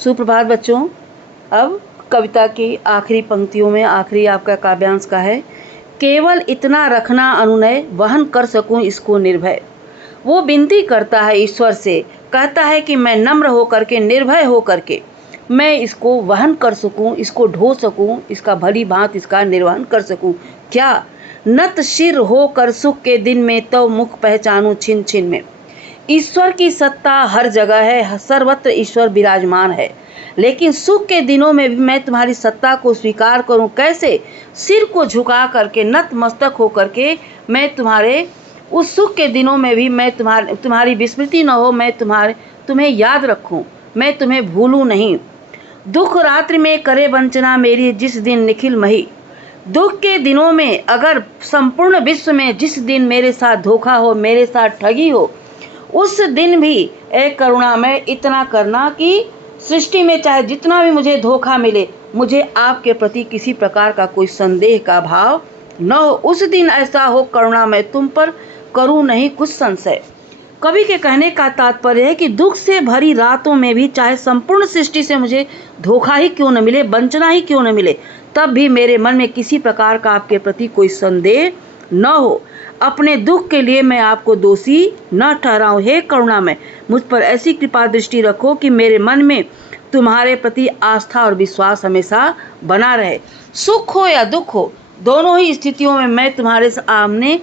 सुप्रभात बच्चों। अब कविता की आखिरी पंक्तियों में आखिरी आपका काव्यांश का है। केवल इतना रखना अनुनय, वहन कर सकूं इसको निर्भय। वो विनती करता है ईश्वर से, कहता है कि मैं नम्र होकर के, निर्भय होकर के मैं इसको वहन कर सकूं, इसको ढो सकूं, इसका भली भांति इसका निर्वहन कर सकूं। क्या नत शिर होकर सुख के दिन में तो मुख पहचानूं छिन छिन में। ईश्वर की सत्ता हर जगह है, सर्वत्र ईश्वर विराजमान है, लेकिन सुख के दिनों में भी मैं तुम्हारी सत्ता को स्वीकार करूं कैसे? सिर को झुका करके, नतमस्तक होकर के मैं तुम्हारे उस सुख के दिनों में भी मैं तुम्हारी विस्मृति न हो, मैं तुम्हें याद रखूं, मैं तुम्हें भूलूं नहीं। दुख रात्रि में करे वंचना मेरी, जिस दिन निखिल मही। दुख के दिनों में अगर संपूर्ण विश्व में जिस दिन मेरे साथ धोखा हो, मेरे साथ ठगी हो, उस दिन भी एक करुणा में इतना करना कि सृष्टि में चाहे जितना भी मुझे धोखा मिले, मुझे आपके प्रति किसी प्रकार का कोई संदेह का भाव न हो। उस दिन ऐसा हो करुणा मैं तुम पर करूं नहीं कुछ संशय। कवि के कहने का तात्पर्य है कि दुख से भरी रातों में भी चाहे संपूर्ण सृष्टि से मुझे धोखा ही क्यों न मिले, वंचना ही क्यों न मिले, तब भी मेरे मन में किसी प्रकार का आपके प्रति कोई संदेह न हो। अपने दुख के लिए मैं आपको दोषी न ठहराऊं। हे करुणामय, मुझ पर ऐसी कृपा दृष्टि रखो कि मेरे मन में तुम्हारे प्रति आस्था और विश्वास हमेशा बना रहे। सुख हो या दुख हो, दोनों ही स्थितियों में मैं तुम्हारे सामने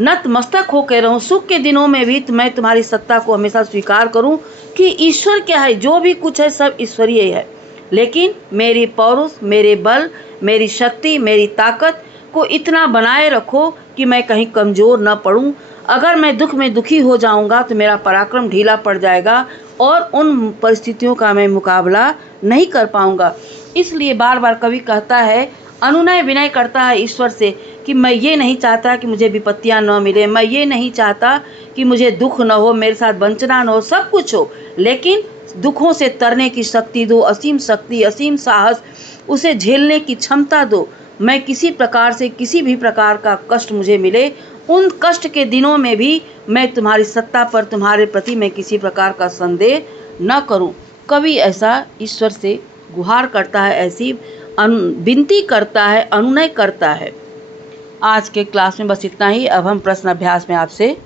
नतमस्तक होकर रहूं। सुख के दिनों में भी मैं तुम्हारी सत्ता को हमेशा स्वीकार करूं कि ईश्वर क्या है, जो भी कुछ है सब ईश्वरीय है, लेकिन मेरी पौरुष, मेरे बल, मेरी शक्ति, मेरी ताकत को इतना बनाए रखो कि मैं कहीं कमज़ोर न पड़ूं। अगर मैं दुख में दुखी हो जाऊंगा तो मेरा पराक्रम ढीला पड़ जाएगा और उन परिस्थितियों का मैं मुकाबला नहीं कर पाऊंगा। इसलिए बार बार कवि कहता है, अनुनय विनय करता है ईश्वर से कि मैं ये नहीं चाहता कि मुझे विपत्तियां न मिले, मैं ये नहीं चाहता कि मुझे दुख न हो, मेरे साथ वंचना न हो, सब कुछ हो, लेकिन दुखों से तरने की शक्ति दो, असीम शक्ति, असीम साहस, उसे झेलने की क्षमता दो। मैं किसी प्रकार से, किसी भी प्रकार का कष्ट मुझे मिले, उन कष्ट के दिनों में भी मैं तुम्हारी सत्ता पर, तुम्हारे प्रति मैं किसी प्रकार का संदेह न करूं। कवि ऐसा ईश्वर से गुहार करता है, ऐसी विनती करता है, अनुनय करता है। आज के क्लास में बस इतना ही। अब हम प्रश्न अभ्यास में आपसे